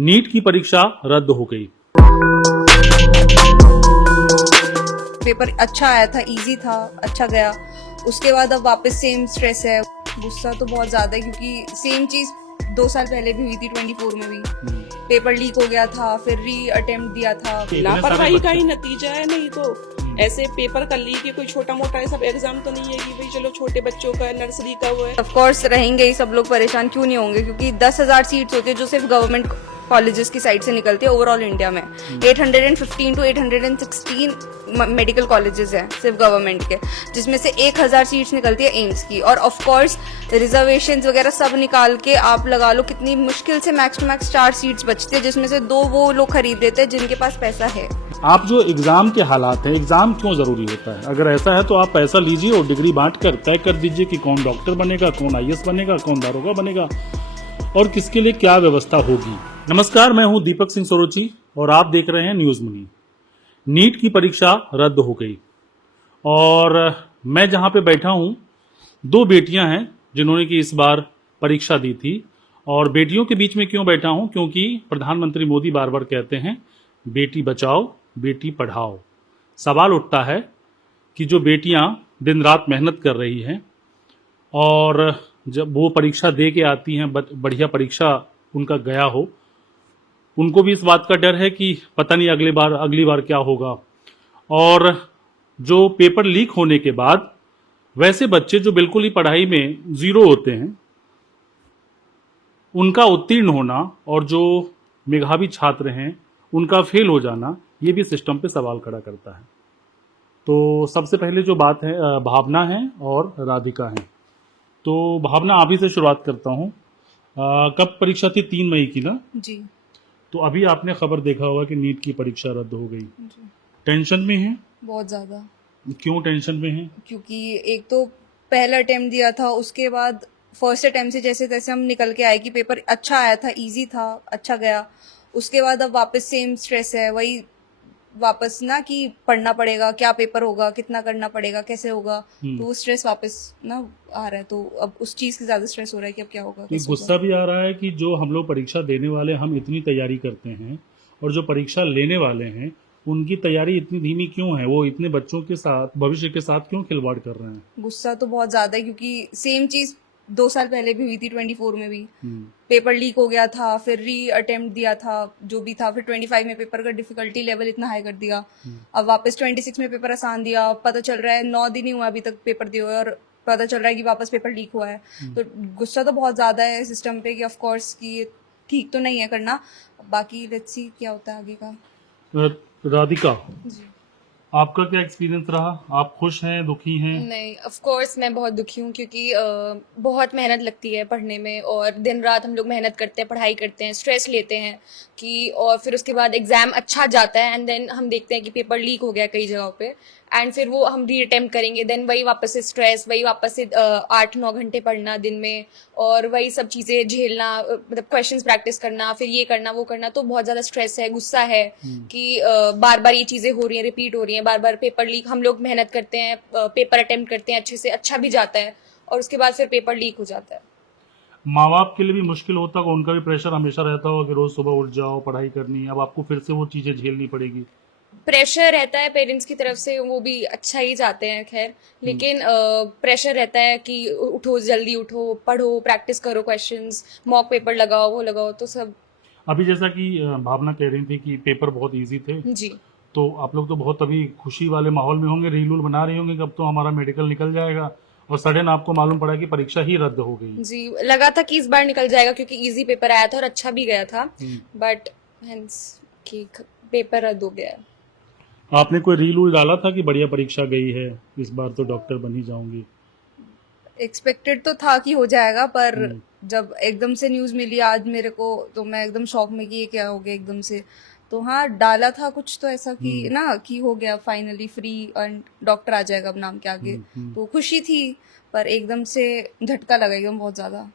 NEET की परीक्षा रद्द हो गई। पेपर अच्छा आया था, इजी था, अच्छा गया। उसके बाद अब वापस सेम स्ट्रेस है। गुस्सा तो बहुत ज्यादा है क्योंकि सेम चीज 2 साल पहले भी हुई थी 24 में भी। पेपर लीक हो गया था, फिर री अटेम्प्ट दिया था। लापरवाही का ही नतीजा है। नहीं तो ऐसे पेपर कर ली कि कोई छोटा मोटा सब एग्जाम तो नहीं है कि भाई चलो छोटे बच्चों का नर्सरी का वो है। ऑफ कोर्स रहेंगे ही सब लोग, परेशान क्यों नहीं होंगे, क्योंकि 10,000 सीट्स होती है जो सिर्फ गवर्नमेंट कॉलेजेस की साइड से निकलती है ओवरऑल इंडिया में। 815 to 816 मेडिकल कॉलेजेस हैं सिर्फ गवर्नमेंट के, जिसमें से 1,000 सीट्स निकलती है एम्स की। और ऑफ कोर्स रिजर्वेशंस वगैरह सब निकाल के आप लगा लो कितनी मुश्किल से मैक्स टू मैक्स 4 सीट्स बचती है, जिसमें से 2 वो लोग खरीद लेते हैं जिनके पास पैसा है। आप जो एग्जाम के हालात हैं, एग्जाम क्यों जरूरी होता है? अगर ऐसा है तो आप पैसा लीजिए और डिग्री बांट कर तय कर दीजिए कि कौन डॉक्टर बनेगा, कौन आईएएस बनेगा, कौन दारोगा बनेगा और किसके लिए क्या व्यवस्था होगी। नमस्कार, मैं हूं दीपक सिंह सरोची और आप देख रहे हैं न्यूज मुनी। नीट की परीक्षा रद्द हो गई और मैं जहां पे बैठा हूं, 2 बेटियां हैं जिन्होंने कि इस बार परीक्षा दी थी। और बेटियों के बीच में क्यों बैठा हूं? क्योंकि प्रधानमंत्री मोदी बार बार कहते हैं बेटी बचाओ बेटी पढ़ाओ। सवाल उठता है कि जो बेटियां दिन रात मेहनत कर रही हैं और जब वो परीक्षा दे के आती हैं, बढ़िया परीक्षा उनका गया हो, उनको भी इस बात का डर है कि पता नहीं अगली बार क्या होगा। और जो पेपर लीक होने के बाद वैसे बच्चे जो बिल्कुल ही पढ़ाई में जीरो होते हैं, उनका उत्तीर्ण होना और जो मेधावी छात्र हैं उनका फेल हो जाना, ये भी सिस्टम पे सवाल खड़ा करता है। तो सबसे पहले जो बात है, भावना है और राधिका है। तो भावना, आप ही से शुरुआत करता हूँ। कब परीक्षा थी? 3 मई की ना? जी तो अभी आपने खबर देखा होगा कि नीट की परीक्षा रद्द हो गई। जी, टेंशन में है? बहुत ज्यादा। क्यों टेंशन में है? क्योंकि एक तो पहला अटेम्प्ट दिया था, उसके बाद फर्स्ट अटेम्प्ट से जैसे तैसे हम निकल के आए कि पेपर अच्छा आया था, इजी था, अच्छा गया। उसके बाद अब वापस सेम स्ट्रेस है, वही वापस ना कि पढ़ना पड़ेगा, क्या पेपर होगा, कितना करना पड़ेगा, कैसे होगा। तो वो स्ट्रेस वापस ना आ रहा है। तो अब उस चीज की ज्यादा स्ट्रेस हो रहा है कि अब क्या होगा, तो कैसे गुस्सा होगा। भी आ रहा है कि जो हम लोग परीक्षा देने वाले, हम इतनी तैयारी करते हैं और जो परीक्षा लेने वाले हैं उनकी तैयारी इतनी धीमी क्यों है? वो इतने बच्चों के साथ, भविष्य के साथ क्यों खिलवाड़ कर रहे हैं? गुस्सा तो बहुत ज्यादा है क्योंकि सेम चीज 2 साल पहले भी हुई थी 24 में भी। पेपर लीक हो गया था, फिर री अटेम्प्ट दिया था, जो भी था, फिर 25 में पेपर का डिफिकल्टी लेवल इतना हाई कर दिया। अब वापस 26 में पेपर आसान दिया। पता चल रहा है 9 दिन ही हुआ अभी तक पेपर दिए हुए और पता चल रहा है कि वापस पेपर लीक हुआ है। तो गुस्सा तो बहुत ज्यादा है सिस्टम पे कि ऑफ कोर्स कि ये ठीक तो नहीं है करना। बाकी लेट्स सी क्या होता है आगे का। राधिका, जी आपका क्या एक्सपीरियंस रहा? आप खुश हैं, दुखी हैं? नहीं, ऑफ कोर्स मैं बहुत दुखी हूँ क्योंकि बहुत मेहनत लगती है पढ़ने में और दिन रात हम लोग मेहनत करते हैं, पढ़ाई करते हैं, स्ट्रेस लेते हैं कि, और फिर उसके बाद एग्ज़ाम अच्छा जाता है एंड देन हम देखते हैं कि पेपर लीक हो गया कई जगहों पे एंड फिर वो हम री अटेम्प्ट करेंगे, देन वही वापस से स्ट्रेस, वही वापस से 8-9 घंटे पढ़ना दिन में और वही सब चीज़ें झेलना, मतलब क्वेश्चंस प्रैक्टिस करना, फिर ये करना वो करना। तो बहुत ज़्यादा स्ट्रेस है, गुस्सा है कि बार बार ये चीज़ें हो रही हैं, रिपीट हो रही हैं, बार बार पेपर लीक। हम लोग मेहनत करते हैं, पेपर अटेम्प्ट करते हैं अच्छे से, अच्छा भी जाता है और उसके बाद फिर पेपर लीक हो जाता है। माँ बाप के लिए भी मुश्किल होता होगा, उनका भी प्रेशर हमेशा रहता होगा कि रोज सुबह उठ जाओ, पढ़ाई करनी है। अब आपको फिर से वो चीजें झेलनी पड़ेगी। प्रेशर रहता है पेरेंट्स की तरफ से, वो भी अच्छा ही चाहते हैं खैर, लेकिन प्रेशर रहता है कि उठो, जल्दी उठो, पढ़ो, प्रैक्टिस करो, क्वेश्चंस, मॉक पेपर लगाओ, वो लगाओ, तो सब। अभी जैसा कि भावना कह रही थी कि पेपर बहुत इजी थे, जी तो आप लोग तो बहुत अभी खुशी वाले माहौल में होंगे, रील उल बना रही होंगे कि अब तो हमारा मेडिकल निकल जाएगा, और सडन आपको मालूम पड़ा कि परीक्षा ही रद्द हो गई। जी, लगा था कि इस बार निकल जाएगा क्योंकि इजी पेपर आया था और अच्छा भी गया था, बट हेंस कि पेपर रद्द हो गया। आपने कोई रील उल डाला था कि बढ़िया परीक्षा गई है, इस बार तो डॉक्टर बन ही जाऊंगी? एक्सपेक्टेड तो था कि हो जाएगा, पर जब एकदम से न्यूज मिली आज मेरे को, तो मैं एकदम शॉक में कि ये क्या हो गया एकदम से। तो हाँ, डाला था कुछ तो ऐसा कि ना कि हो गया फाइनली फ्री एंड डॉक्टर आ जाएगा अब नाम के आगे। तो खुशी थी, पर एकदम से झटका लगा एकदम बहुत ज्यादा।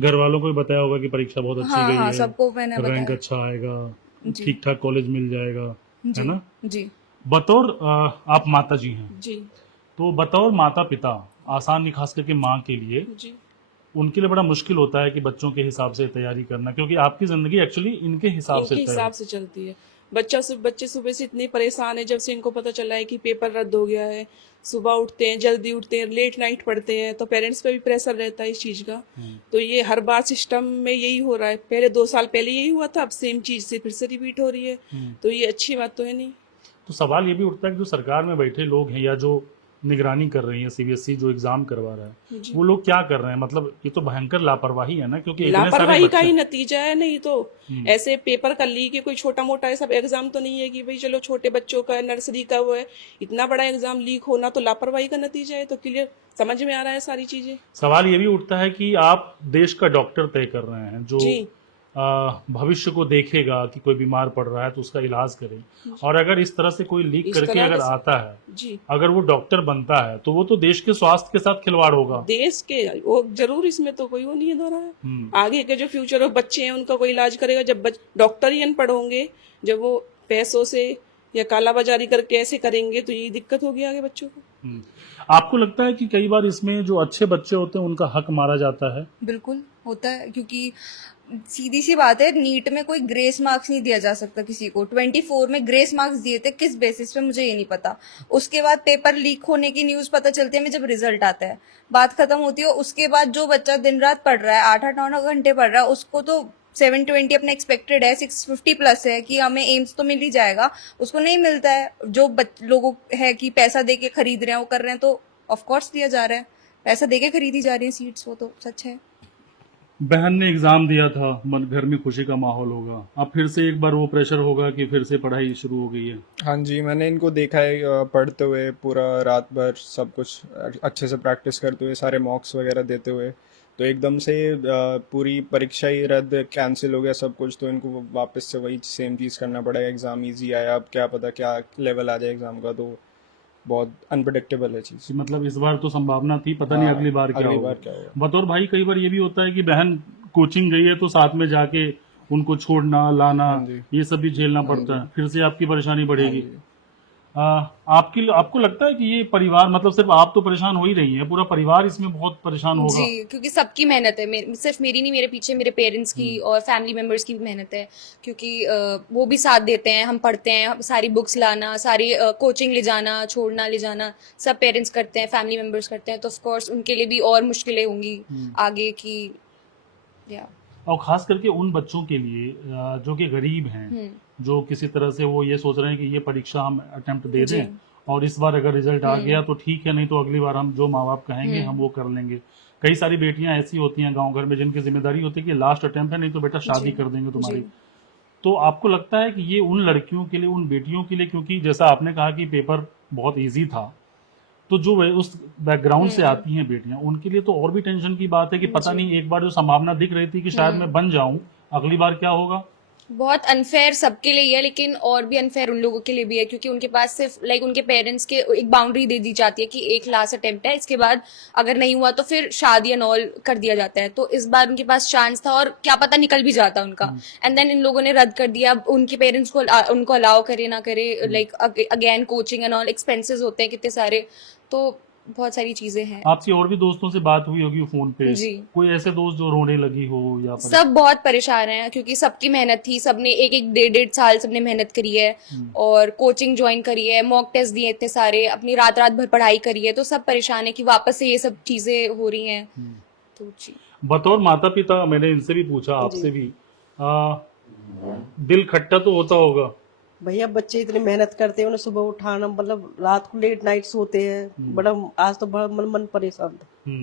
घर वालों को भी बताया होगा कि परीक्षा बहुत अच्छी हाँ गई हाँ, है, सबको मैंने रैंक बताया। अच्छा आएगा, जी। ठीक ठाक कॉलेज मिल जाएगा, है जी ना? जी बतौर आप माता जी हैं, जी तो बतौर माता पिता आसान नहीं, खास करके माँ के लिए, जी उनके लिए बड़ा मुश्किल होता है कि बच्चों के हिसाब से तैयारी करना, क्योंकि आपकी जिंदगी एक्चुअली इनके हिसाब से इनके तय हिसाब से चलती है। बच्चे सुबह से इतने परेशान है जब से इनको पता चला है कि पेपर रद्द हो गया है। सुबह उठते हैं, जल्दी उठते हैं, लेट नाइट पढ़ते हैं, तो पेरेंट्स पे भी प्रेशर रहता है इस चीज़ का। तो ये हर बार सिस्टम में यही हो रहा है। पहले 2 साल पहले यही हुआ था, अब सेम चीज़ से फिर से रिपीट हो रही है। तो ये अच्छी बात तो है नहीं। तो सवाल ये भी उठता है कि जो सरकार में बैठे लोग हैं या जो निगरानी कर रही है, सीबीएसई जो एग्जाम करवा रहा है, वो लोग क्या कर रहे हैं? मतलब ये तो भयंकर लापरवाही है ना, क्योंकि इतने सारे लापरवाही का ही बच्चे नतीजा है। नहीं तो ऐसे पेपर का लीक है, कोई छोटा मोटा सब एग्जाम तो नहीं है कि भाई चलो छोटे बच्चों का नर्सरी का वो है। इतना बड़ा एग्जाम लीक होना तो लापरवाही का नतीजा है। तो क्लियर समझ में आ रहा है सारी चीजें। सवाल ये भी उठता है कि आप देश का डॉक्टर तय कर रहे हैं जो जी भविष्य को देखेगा कि कोई बीमार पड़ रहा है तो उसका इलाज करे, और अगर इस तरह से कोई लीक इस करके तरह अगर से- आता है, जी अगर वो डॉक्टर बनता है, तो वो तो देश के स्वास्थ्य के साथ खिलवाड़ होगा। देश के वो जरूर, इसमें तो कोई वो नहीं है दो रहा है। आगे के जो फ्यूचर ऑफ बच्चे हैं उनका कोई इलाज करेगा। जब डॉक्टर ही अनपढ़ होंगे, जब वो पैसों से या कालाबाजारी करके ऐसे करेंगे तो ये दिक्कत होगी आगे बच्चों को। आपको लगता है कि कई बार इसमें जो अच्छे बच्चे होते हैं उनका हक मारा जाता है? बिल्कुल होता है, क्योंकि सीधी सी बात है, नीट में कोई ग्रेस मार्क्स नहीं दिया जा सकता किसी को। 24 में ग्रेस मार्क्स दिए थे, किस बेसिस पे मुझे ये नहीं पता। उसके बाद पेपर लीक होने की न्यूज पता चलती है हमें जब रिजल्ट आता है, बात खत्म होती है। उसके बाद जो बच्चा दिन रात पढ़ रहा है, 8-8-9 घंटे पढ़ रहा है, उसको तो 720 अपना एक्सपेक्टेड है, 650 प्लस है कि हमें एम्स तो मिल ही जाएगा, उसको नहीं मिलता है। जो लोगों है कि पैसा दे के खरीद रहे हैं, वो कर रहे हैं, तो ऑफकोर्स दिया जा रहा है, पैसा दे के खरीदी जा रही है सीट्स, वो तो सच है। बहन ने एग्जाम दिया था, मन घर में खुशी का माहौल होगा, अब फिर से एक बार वो प्रेशर होगा कि फिर से पढ़ाई शुरू हो गई है। हाँ जी, मैंने इनको देखा है पढ़ते हुए, पूरा रात भर सब कुछ अच्छे से प्रैक्टिस करते हुए, सारे मॉक्स वगैरह देते हुए। तो एकदम से पूरी परीक्षा ही रद्द, कैंसिल हो गया सब कुछ। तो इनको वापस से वही सेम चीज़ करना पड़ेगा। एग्ज़ाम इजी आया, अब क्या पता क्या लेवल आ जाए एग्ज़ाम का। तो बहुत अनप्रडिक्टेबल है चीज़। मतलब इस बार तो संभावना थी, पता नहीं अगली बार क्या अगली होगा। बार क्या होगा। बतौर भाई कई बार ये भी होता है कि बहन कोचिंग गई है तो साथ में जाके उनको छोड़ना लाना, हाँ जी। ये सब भी झेलना पड़ता है, फिर से आपकी परेशानी बढ़ेगी। हाँ जी। आपको लगता है कि ये परिवार, मतलब सिर्फ आप तो परेशान हो ही रही हैं, पूरा परिवार इसमें बहुत परेशान होगा? जी, क्योंकि सबकी मेहनत है, सिर्फ मेरी नहीं, मेरे पीछे मेरे पेरेंट्स की और फैमिली मेंबर्स की भी मेहनत है। क्योंकि वो भी साथ देते हैं, हम पढ़ते हैं, सारी बुक्स लाना, सारी कोचिंग ले जाना, छोड़ना ले जाना, सब पेरेंट्स करते हैं, फैमिली मेंबर्स करते हैं। तो ऑफ कोर्स उनके लिए भी और मुश्किलें होंगी आगे की। या और खास करके उन बच्चों के लिए जो कि गरीब हैं, जो किसी तरह से वो ये सोच रहे हैं कि ये परीक्षा हम अटेम्प्ट दे दें और इस बार अगर रिजल्ट आ गया तो ठीक है, नहीं तो अगली बार हम जो माँ बाप कहेंगे हम वो कर लेंगे। कई सारी बेटियां ऐसी होती हैं गांव घर में जिनकी जिम्मेदारी होती है कि लास्ट अटेम्प्ट है, नहीं तो बेटा शादी कर देंगे तुम्हारी। तो आपको लगता है कि ये उन लड़कियों के लिए, उन बेटियों के लिए, क्योंकि जैसा आपने कहा कि पेपर बहुत ईजी था, तो जो उस बैकग्राउंड से आती हैं बेटियां, उनके लिए तो और भी टेंशन की बात है कि पता नहीं, एक बार जो संभावना दिख रही थी कि शायद मैं बन जाऊं, अगली बार क्या होगा। बहुत अनफेयर सबके लिए है, लेकिन और भी अनफेयर उन लोगों के लिए भी है, क्योंकि उनके पास सिर्फ उनके पेरेंट्स के एक बाउंड्री दे दी जाती है कि एक लास्ट अटेम्प्ट है, इसके बाद अगर नहीं हुआ तो फिर शादी एंड ऑल कर दिया जाता है। तो इस बार उनके पास चांस था और क्या पता निकल भी जाता उनका, एंड देन इन लोगों ने रद्द कर दिया। अब उनके पेरेंट्स को उनको अलाउ करे ना करे, again coaching and all expenses होते हैं कितने सारे, तो बहुत सारी चीजें हैं। आपकी और भी दोस्तों से बात हुई होगी फोन पे? जी। कोई ऐसे दोस्त जो रोने लगी हो या सब बहुत परेशान हैं, क्योंकि सबकी मेहनत थी, सबने एक 1-1.5 साल सबने मेहनत करी है और कोचिंग ज्वाइन करी है, मॉक टेस्ट दिए इतने सारे, अपनी रात रात भर पढ़ाई करी है। तो सब परेशान है कि वापस से ये सब चीजें हो रही हैं। तो जी, बतौर माता पिता मैंने इनसे भी पूछा, आपसे भी, दिल खट्टा तो होता होगा? भैया बच्चे इतनी मेहनत करते हैं, उन्हें सुबह उठाना, मतलब रात को लेट नाइट सोते हैं। बड़ा आज तो बड़ा मन परेशान था।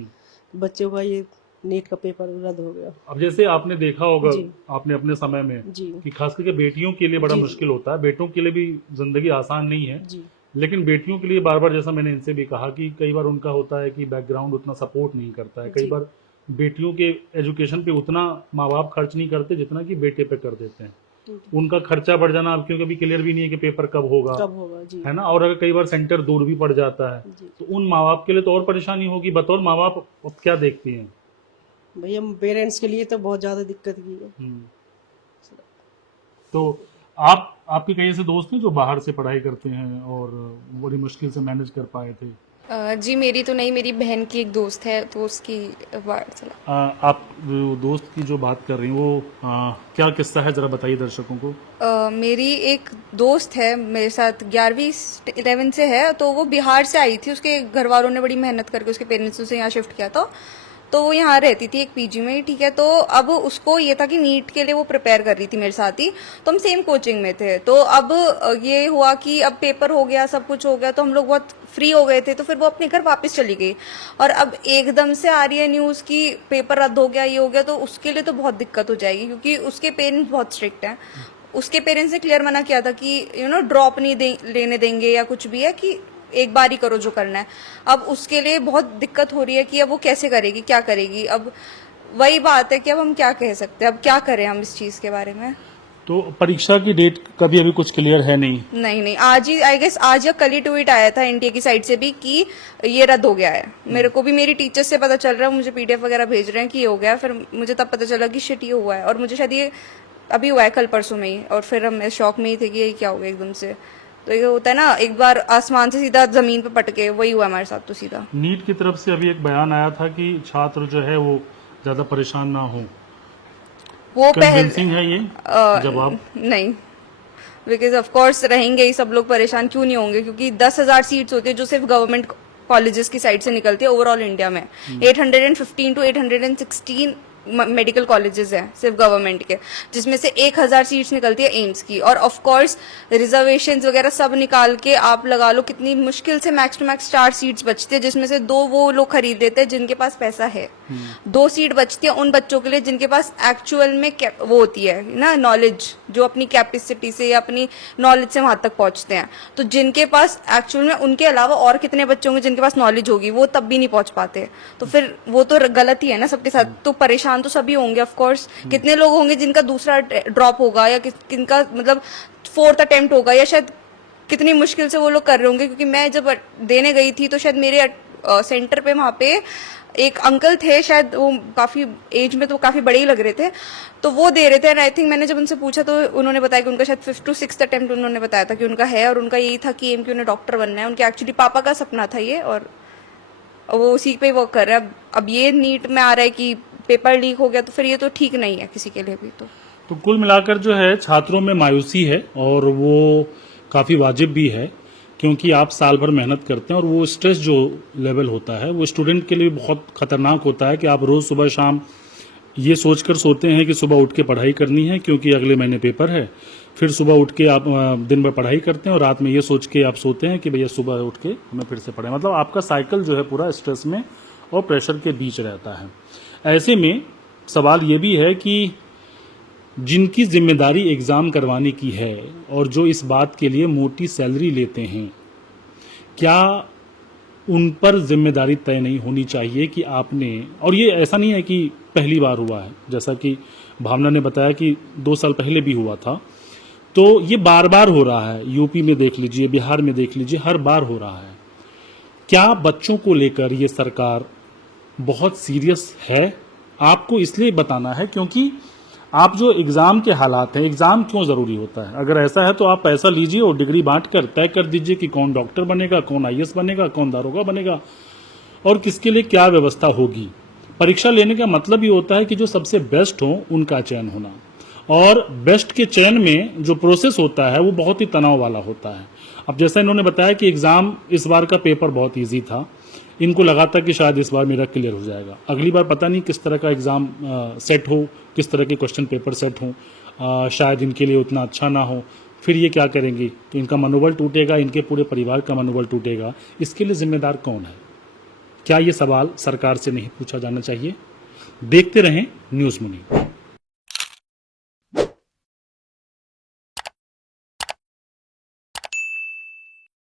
बच्चों का ये नीट का पेपर रद्द हो गया। अब जैसे आपने देखा होगा आपने अपने समय में जी कि खास करके बेटियों के लिए बड़ा मुश्किल होता है, बेटों के लिए भी जिंदगी आसान नहीं है, जी लेकिन बेटियों के लिए बार बार, जैसा मैंने इनसे भी कहा कि कई बार उनका होता है कि बैकग्राउंड उतना सपोर्ट नहीं करता है। कई बार बेटियों के एजुकेशन पे उतना माँ बाप खर्च नहीं करते जितना कि बेटे पे कर देते हैं। उनका खर्चा बढ़ जाना, अब क्योंकि अभी क्लियर भी नहीं है कि पेपर कब होगा जी है ना, और अगर कई बार सेंटर दूर भी पड़ जाता है तो उन माँ बाप के लिए तो और परेशानी होगी। बतौर माँ बाप अब क्या देखती हैं? भैया पेरेंट्स के लिए तो बहुत ज्यादा दिक्कत की है। तो आपके कई ऐसे दोस्त हैं जो बाहर से पढ़ाई करते हैं और बड़ी मुश्किल से मैनेज कर पाए थे? जी मेरी तो नहीं, मेरी बहन की एक दोस्त है तो उसकी वार्ड चला। आप जो दोस्त की जो बात कर रही हैं वो क्या किस्सा है, जरा बताइए दर्शकों को। मेरी एक दोस्त है मेरे साथ 11वीं 11 से है, तो वो बिहार से आई थी। उसके घर वालों ने बड़ी मेहनत करके उसके पेरेंट्स ने उसे यहाँ शिफ्ट किया था, तो वो यहाँ रहती थी एक पीजी में, ठीक है। तो अब उसको ये था कि नीट के लिए वो प्रिपेयर कर रही थी मेरे साथ ही, तो हम सेम कोचिंग में थे। तो अब ये हुआ कि अब पेपर हो गया, सब कुछ हो गया, तो हम लोग बहुत फ्री हो गए थे, तो फिर वो अपने घर वापस चली गई। और अब एकदम से आ रही है न्यूज़ कि पेपर रद्द हो गया, ये हो गया, तो उसके लिए तो बहुत दिक्कत हो जाएगी, क्योंकि उसके पेरेंट्स बहुत स्ट्रिक्ट हैं। उसके पेरेंट्स ने क्लियर मना किया था कि ड्रॉप नहीं लेने देंगे या कुछ भी है, कि एक बार ही करो जो करना है। अब उसके लिए बहुत दिक्कत हो रही है कि अब वो कैसे करेगी, क्या करेगी। अब वही बात है कि अब हम क्या कह सकते हैं, अब क्या करें हम इस चीज़ के बारे में। तो परीक्षा की डेट का भी अभी कुछ क्लियर है नहीं? नहीं, आज ही आई गेस आज या कल ही ट्वीट आया था एनटीए की साइड से भी कि ये रद्द हो गया है। मेरे को भी मेरी टीचर से पता चल रहा है, मुझे पीडीएफ वगैरह भेज रहे हैं कि ये हो गया है। फिर मुझे तब पता चला कि शिट ये हुआ है, और मुझे शायद ये अभी हुआ है कल परसों में ही। और फिर हम शौक में ही थे कि ये क्या हो गया एकदम से। तो ये होता है ना, एक बार आसमान से सीधा जमीन पे पटके, वही हुआ हमारे साथ। तो सीधा नीट की तरफ से अभी एक बयान आया था कि छात्र जो है वो ज्यादा परेशान ना हो, वो कन्विंसिंग है ये जवाब? नहीं, बिकॉज ऑफ कोर्स रहेंगे ही सब लोग परेशान, क्यों नहीं होंगे, क्योंकि 10,000 सीट्स होती है जो सिर्फ गवर्नमेंट कॉलेजेस की साइड से निकलती है ओवरऑल इंडिया में। 815 to 816 मेडिकल कॉलेजेस हैं सिर्फ गवर्नमेंट के, जिसमें से 1,000 सीट्स निकलती है एम्स की। और ऑफ कोर्स रिजर्वेशंस वगैरह सब निकाल के आप लगा लो कितनी मुश्किल से मैक्स टू मैक्स 4 सीट्स बचती है, जिसमें से 2 वो लोग खरीद लेते हैं जिनके पास पैसा है। 2 सीट बचती है उन बच्चों के लिए जिनके पास एक्चुअल में वो होती है ना नॉलेज, जो अपनी कैपेसिटी से या अपनी नॉलेज से वहां तक पहुंचते हैं। तो जिनके पास एक्चुअल में, उनके अलावा और कितने बच्चे होंगे जिनके पास नॉलेज होगी, वो तब भी नहीं पहुंच पाते। तो फिर वो तो गलत ही है ना सबके साथ। तो परेशान तो सभी होंगे ऑफ कोर्स। कितने लोग होंगे जिनका दूसरा ड्रॉप होगा, या किनका मतलब 4th अटेम्प्ट होगा, या शायद कितनी मुश्किल से वो लोग कर रहे होंगे। क्योंकि मैं जब देने गई थी तो शायद मेरे सेंटर पे वहाँ पे एक अंकल थे, शायद वो काफी एज में तो काफी बड़े ही लग रहे थे, तो वो दे रहे थे। एंड आई थिंक मैंने जब उनसे पूछा तो उन्होंने बताया कि उनका शायद 5th to 6th अटेम्प्ट उन्होंने बताया था कि उनका है, और उनका यही था कि एम कि उन्हें डॉक्टर बनना है। उनके एक्चुअली पापा का सपना था ये, और वो उसी पे वर्क कर रहा है। अब ये नीट में आ रहा है कि पेपर लीक हो गया, तो फिर ये तो ठीक नहीं है किसी के लिए भी। तो कुल मिलाकर जो है छात्रों में मायूसी है, और वो काफ़ी वाजिब भी है, क्योंकि आप साल भर मेहनत करते हैं और वो स्ट्रेस जो लेवल होता है वो स्टूडेंट के लिए बहुत ख़तरनाक होता है कि आप रोज़ सुबह शाम ये सोचकर सोते हैं कि सुबह उठ के पढ़ाई करनी है क्योंकि अगले महीने पेपर है। फिर सुबह उठ के आप दिन भर पढ़ाई करते हैं और रात में ये सोच के आप सोते हैं कि भैया सुबह उठ के हमें फिर से पढ़ें। मतलब आपका साइकिल जो है पूरा स्ट्रेस में और प्रेशर के बीच रहता है। ऐसे में सवाल ये भी है कि जिनकी जिम्मेदारी एग्ज़ाम करवाने की है और जो इस बात के लिए मोटी सैलरी लेते हैं, क्या उन पर जिम्मेदारी तय नहीं होनी चाहिए कि आपने, और ये ऐसा नहीं है कि पहली बार हुआ है, जैसा कि भावना ने बताया कि 2 साल पहले भी हुआ था, तो ये बार बार हो रहा है। यूपी में देख लीजिए, बिहार में देख लीजिए, हर बार हो रहा है। क्या बच्चों को लेकर ये सरकार बहुत सीरियस है? आपको इसलिए बताना है क्योंकि आप जो एग्ज़ाम के हालात हैं, एग्ज़ाम क्यों ज़रूरी होता है? अगर ऐसा है तो आप पैसा लीजिए और डिग्री बांट कर तय कर दीजिए कि कौन डॉक्टर बनेगा, कौन आईएएस बनेगा, कौन दारोगा बनेगा और किसके लिए क्या व्यवस्था होगी। परीक्षा लेने का मतलब ही होता है कि जो सबसे बेस्ट हो उनका चयन होना, और बेस्ट के चयन में जो प्रोसेस होता है वो बहुत ही तनाव वाला होता है। अब जैसा इन्होंने बताया कि एग्ज़ाम इस बार का पेपर बहुत ईजी था, इनको लगा था कि शायद इस बार मेरा क्लियर हो जाएगा, अगली बार पता नहीं किस तरह का एग्ज़ाम सेट हो, किस तरह के क्वेश्चन पेपर सेट हो, शायद इनके लिए उतना अच्छा ना हो। फिर ये क्या करेंगे? तो इनका मनोबल टूटेगा, इनके पूरे परिवार का मनोबल टूटेगा। इसके लिए जिम्मेदार कौन है? क्या ये सवाल सरकार से नहीं पूछा जाना चाहिए? देखते रहें न्यूज़ मुनी।